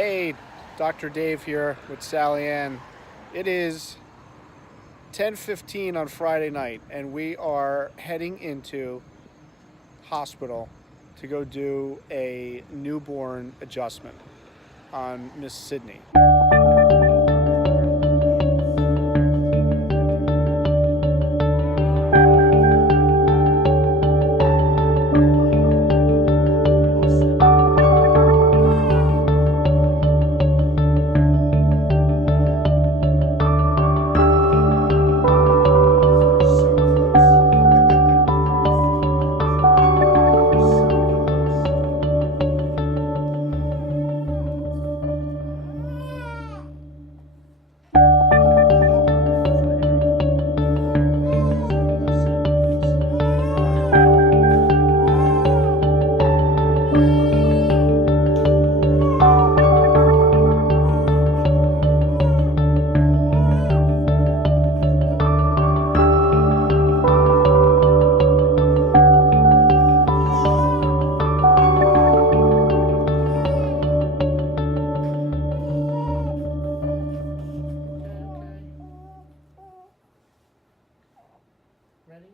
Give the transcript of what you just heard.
Hey, Dr. Dave here with Sally Ann. It is 10:15 on Friday night, and we are heading into hospital to go do a newborn adjustment on Miss Sydney. Ready?